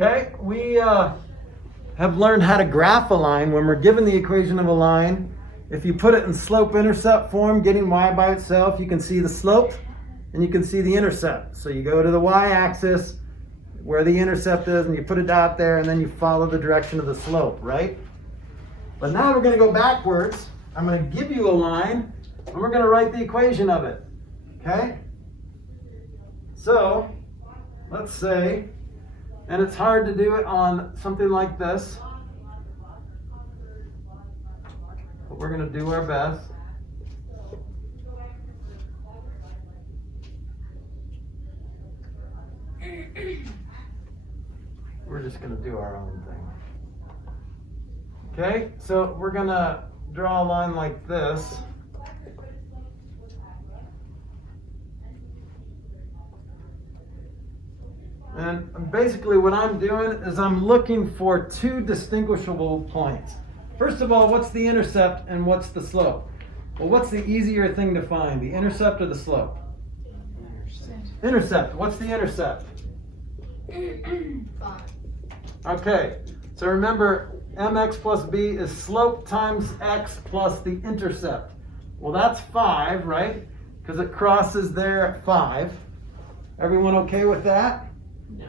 Okay, we have learned how to graph a line. When we're given the equation of a line, if you put it in slope-intercept form, getting y by itself, you can see the slope and you can see the intercept. So you go to the y-axis where the intercept is and you put a dot there and then you follow the direction of the slope, right? But now we're going to go backwards. I'm going to give you a line and we're going to write the equation of it. Okay? So let's say, and it's hard to do it on something like this, but we're going to do our best. We're just going to do our own thing. Okay, so we're going to draw a line like this. And basically what I'm doing is I'm looking for two distinguishable points. First of all, what's the intercept and what's the slope? Well, what's the easier thing to find, the intercept or the slope? Intercept. What's the intercept? 5. Okay, so remember mx plus b is slope times x plus the intercept. Well, that's 5, right? Because it crosses there at 5. Everyone okay with that? No.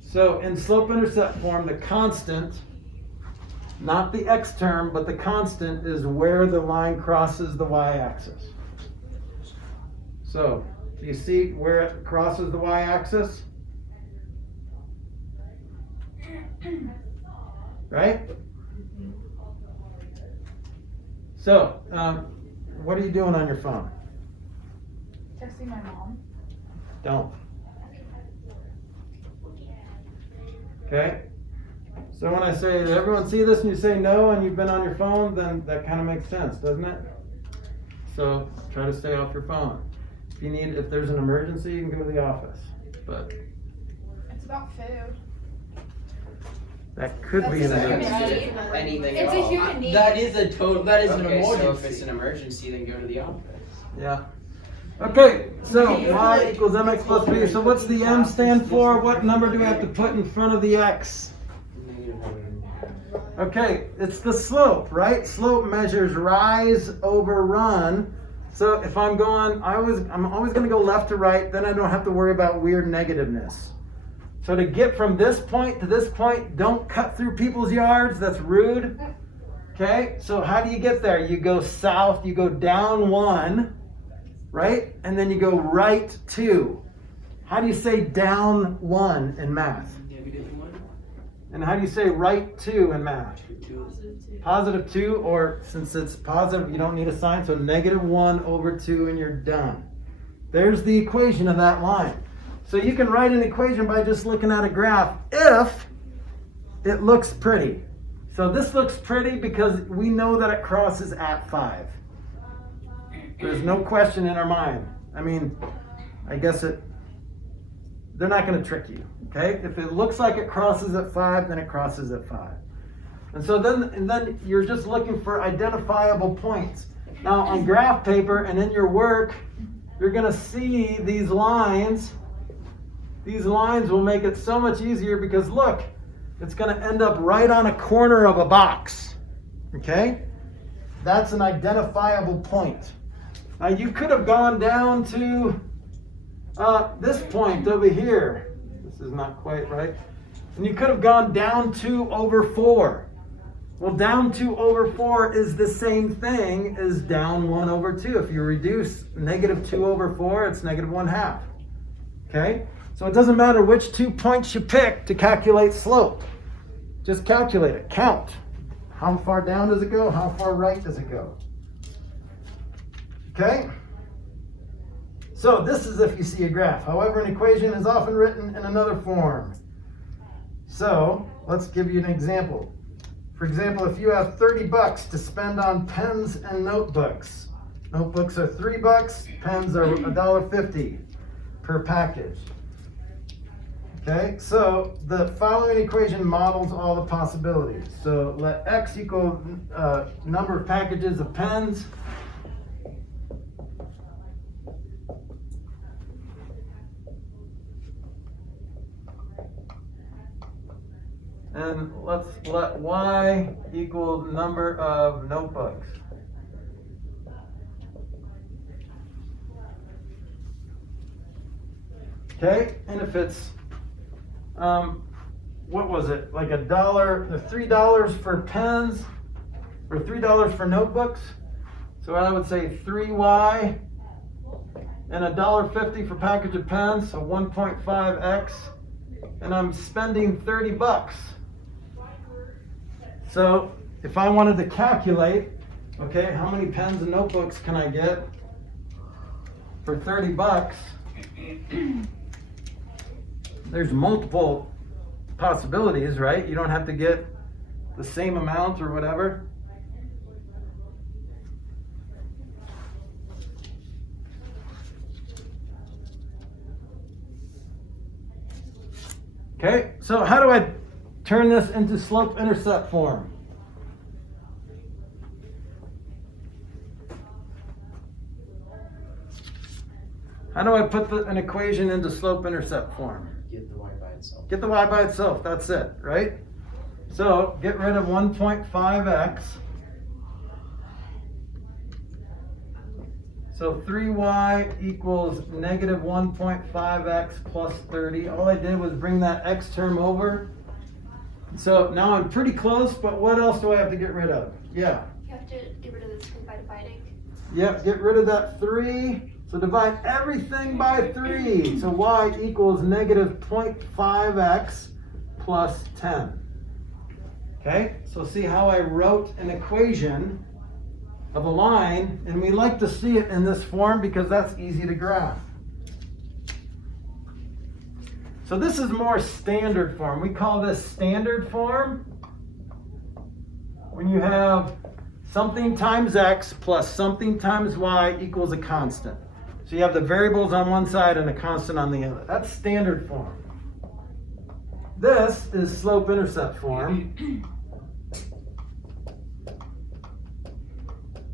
So in slope-intercept form, the constant, not the x term, but the constant is where the line crosses the y-axis. So, do you see where it crosses the y-axis? Right? So, what are you doing on your phone? Texting my mom. Don't. Okay? So when I say, did everyone see this, and you say no and you've been on your phone, then that kind of makes sense, doesn't it? So try to stay off your phone. If there's an emergency, you can go to the office. But It's about food. that could be an That's a emergency. human need. Anything It's at a all. human need. That is an Okay, emergency. so if it's an emergency, then go to the office. Yeah. Okay, so y equals mx plus b. So what's the m stand for? What number do we have to put in front of the x? Okay, it's the slope, right? Slope measures rise over run. So if I'm going, I'm always going to go left to right, then I don't have to worry about weird negativeness. So to get from this point to this point, don't cut through people's yards. That's rude. Okay, so how do you get there? You go south, you go down 1, right? And then you go right 2. How do you say down 1 in math? And how do you say right 2 in math? Positive 2, or since it's positive, you don't need a sign, so negative 1 over 2 and you're done. There's the equation of that line. So you can write an equation by just looking at a graph if it looks pretty. So this looks pretty because we know that it crosses at 5. There's no question in our mind. I mean, I guess they're not going to trick you, okay? If it looks like it crosses at 5, then it crosses at 5. And so then you're just looking for identifiable points. Now on graph paper and in your work, you're going to see these lines. These lines will make it so much easier because look, it's going to end up right on a corner of a box, okay? That's an identifiable point. Now you could have gone down to this point over here. This is not quite right. And you could have gone down 2 over 4. Well, down 2 over 4 is the same thing as down 1 over 2. If you reduce negative 2 over 4, it's negative 1/2. Okay? So it doesn't matter which 2 points you pick to calculate slope. Just calculate it. Count. How far down does it go? How far right does it go? Okay? So this is if you see a graph. However, an equation is often written in another form. So let's give you an example. For example, if you have $30 to spend on pens and notebooks. Notebooks are $3, pens are $1.50 per package. Okay, so the following equation models all the possibilities. So let x equal number of packages of pens. And let's let y equal number of notebooks. Okay, and if it's, what was it, like $1, $3 for pens, or $3 for notebooks? So I would say 3y and $1.50 for package of pens, so 1.5x, and I'm spending 30 bucks. So if I wanted to calculate, okay, how many pens and notebooks can I get for 30 bucks? There's multiple possibilities, right? You don't have to get the same amount or whatever. Okay, so how do I turn this into slope-intercept form? How do I put an equation into slope-intercept form? Get the y by itself. Get the y by itself, that's it, right? So get rid of 1.5x. So 3y equals negative 1.5x plus 30. All I did was bring that x term over. So now I'm pretty close, but what else do I have to get rid of? Yeah. You have to get rid of the 3 by dividing. Yep, get rid of that 3. So divide everything by 3. So y equals negative 0.5x plus 10. Okay, so see how I wrote an equation of a line, and we like to see it in this form because that's easy to graph. So this is more standard form. We call this standard form when you have something times x plus something times y equals a constant. So you have the variables on one side and a constant on the other. That's standard form. This is slope-intercept form.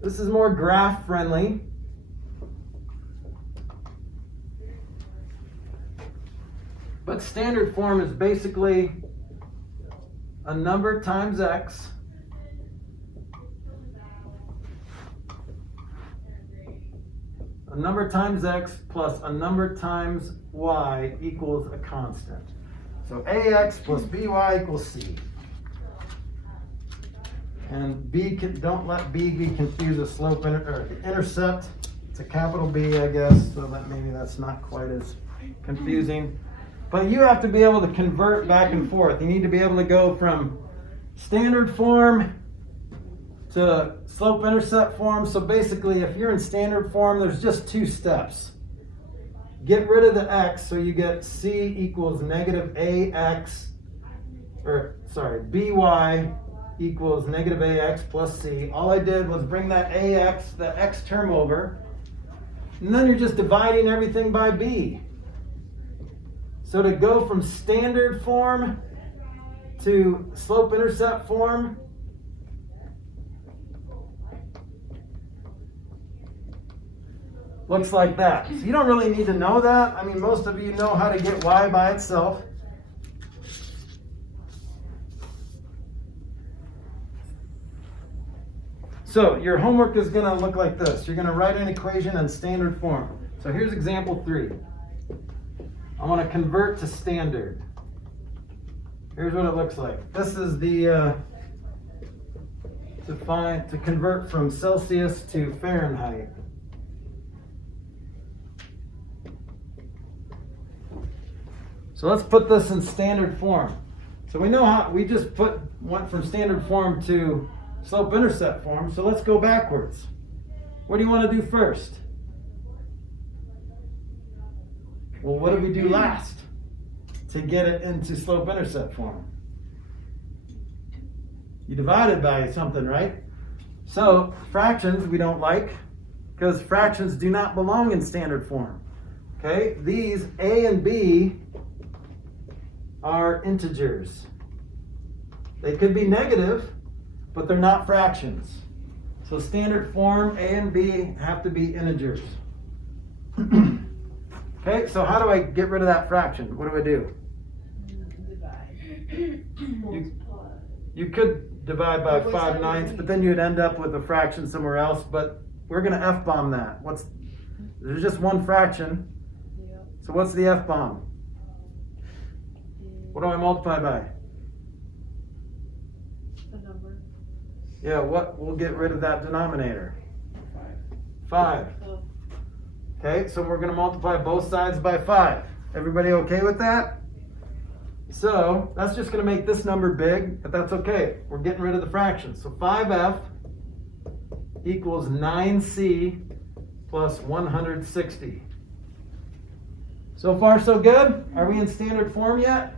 This is more graph-friendly. But standard form is basically a number times x a number times x plus a number times y equals a constant. So ax plus by equals c. And don't let b be confused with slope or the intercept. It's a capital B, I guess, so that maybe that's not quite as confusing. But you have to be able to convert back and forth. You need to be able to go from standard form to slope-intercept form. So basically, if you're in standard form, there's just 2 steps. Get rid of the x, so you get c equals negative ax, by equals negative ax plus c. All I did was bring that ax, the x term over, and then you're just dividing everything by b. So to go from standard form to slope-intercept form, looks like that. So you don't really need to know that. I mean, most of you know how to get y by itself. So your homework is going to look like this. You're going to write an equation in standard form. So here's example 3. I want to convert to standard. Here's what it looks like. This is the to convert from Celsius to Fahrenheit. So let's put this in standard form. So we know how we just went from standard form to slope-intercept form. So let's go backwards. What do you want to do first? Well, what did we do last to get it into slope-intercept form? You divided by something, right? So fractions we don't like because fractions do not belong in standard form. Okay, these a and b are integers. They could be negative, but they're not fractions. So standard form, a and b have to be integers. Okay, so how do I get rid of that fraction? What do I do? Divide. You could divide by What's 5/9, that? but then you'd end up with a fraction somewhere else, but we're gonna F-bomb that. There's just one fraction, Yeah. so what's the F-bomb? What do I multiply by? A number. Yeah, we'll get rid of that denominator. 5. Oh. Okay, so we're gonna multiply both sides by 5. Everybody okay with that? So that's just gonna make this number big, but that's okay. We're getting rid of the fractions. So 5F equals 9C plus 160. So far so good? Are we in standard form yet?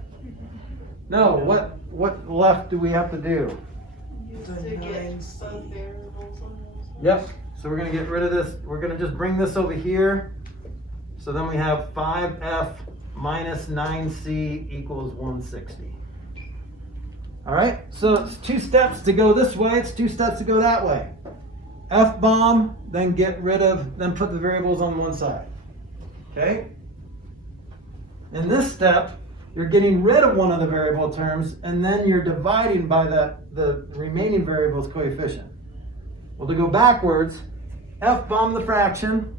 No, what left do we have to do? Used to get both variables on those. Yep, so we're gonna get rid of this. We're gonna just bring this over here. So then we have 5F minus 9C equals 160. All right, so it's 2 steps to go this way, it's 2 steps to go that way. F-bomb, then then put the variables on one side. Okay? In this step, you're getting rid of one of the variable terms, and then you're dividing by the remaining variable's coefficient. Well, to go backwards, F-bomb the fraction,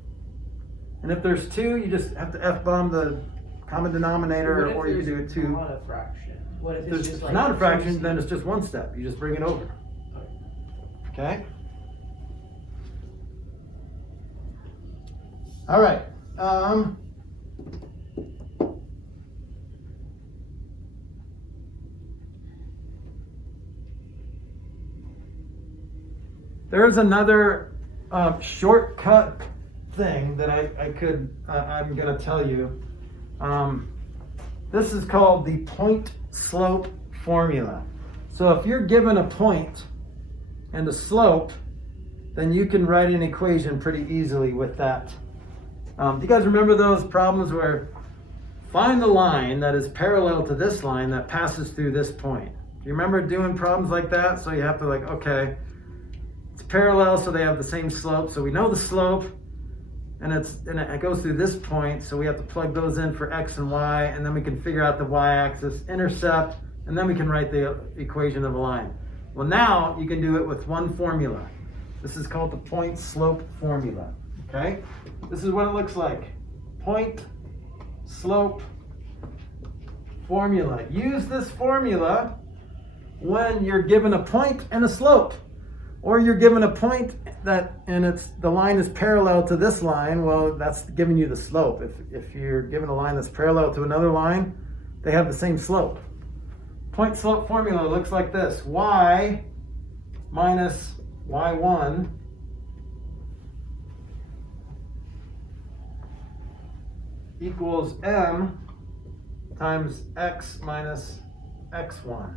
and if there's 2, you just have to F-bomb the common denominator, or you can do it 2. Not a fraction. What if If it's it's just like not a fraction, 2C? then it's just one step. You just bring it over. Okay? All right. There's another shortcut thing that I'm going to tell you. This is called the point slope formula. So if you're given a point and a slope, then you can write an equation pretty easily with that. Do you guys remember those problems where find the line that is parallel to this line that passes through this point? Do you remember doing problems like that? So you have to okay, it's parallel, so they have the same slope. So we know the slope, and it goes through this point, so we have to plug those in for x and y, and then we can figure out the y-axis, intercept, and then we can write the equation of a line. Well, now you can do it with one formula. This is called the point slope formula. Okay? This is what it looks like. Point slope formula. Use this formula when you're given a point and a slope. Or you're given a point and the line is parallel to this line. Well, that's giving you the slope. If you're given a line that's parallel to another line, they have the same slope. Point slope formula looks like this. Y minus y1 equals m times x minus x1.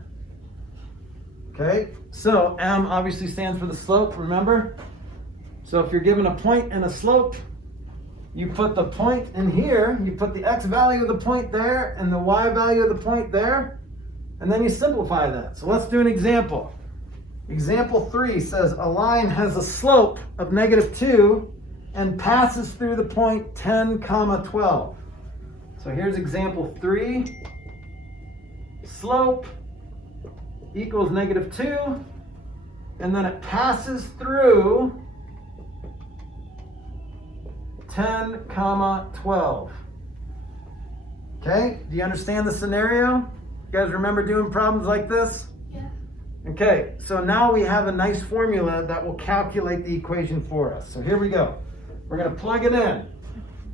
Okay, so m obviously stands for the slope, remember? So if you're given a point and a slope, you put the point in here, you put the x value of the point there and the y value of the point there, and then you simplify that. So let's do an example. Example 3 says a line has a slope of -2 and passes through the point 10, 12. So here's example 3. Slope equals -2, and then it passes through 10, 12. Okay, do you understand the scenario? You guys remember doing problems like this? Yeah. Okay, so now we have a nice formula that will calculate the equation for us. So here we go. We're going to plug it in.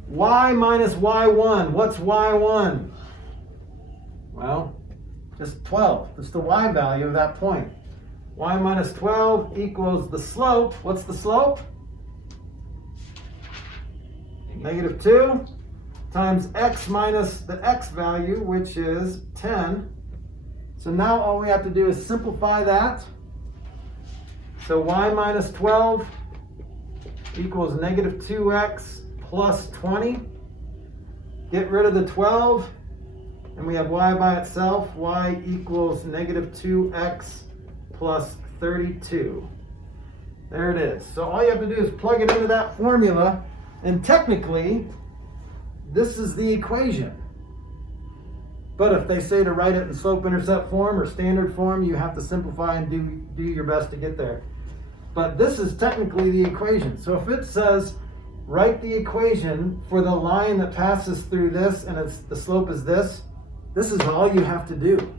Y minus y1. What's y1? Well, just 12. That's the y value of that point. Y minus 12 equals the slope. What's the slope? -2 times x minus the x value, which is 10. So now all we have to do is simplify that. So y minus 12 equals -2x plus 20. Get rid of the 12, and we have y by itself. Y equals -2x plus 32. There it is. So all you have to do is plug it into that formula, and technically, this is the equation. But if they say to write it in slope-intercept form or standard form, you have to simplify and do your best to get there. But this is technically the equation. So if it says, write the equation for the line that passes through this and the slope is this is all you have to do.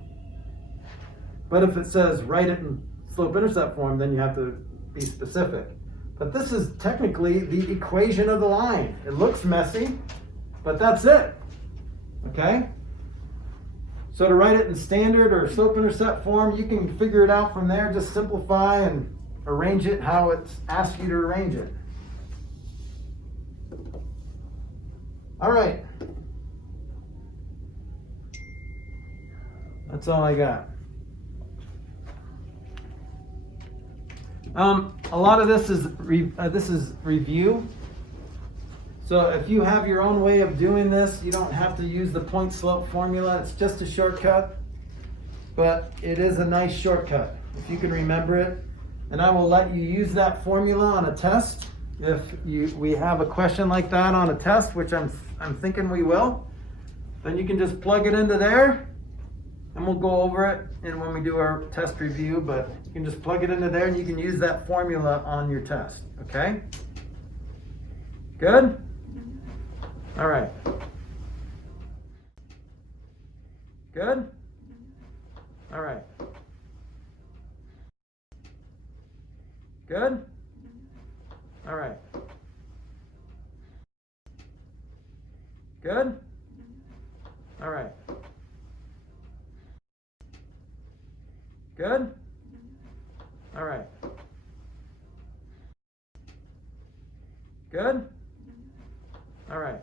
But if it says, write it in slope-intercept form, then you have to be specific. But this is technically the equation of the line. It looks messy, but that's it. Okay? So to write it in standard or slope-intercept form, you can figure it out from there. Just simplify and arrange it how it's asked you to arrange it. All right. That's all I got. A lot of this is review. So if you have your own way of doing this, you don't have to use the point slope formula. It's just a shortcut, but it is a nice shortcut if you can remember it. And I will let you use that formula on a test. If we have a question like that on a test, which I'm thinking we will, then you can just plug it into there, and we'll go over it and when we do our test review. But you can just plug it into there, and you can use that formula on your test. Okay? Good? All right. Good? All right. Good? All right. Good? All right. Good? All right. Good? All right.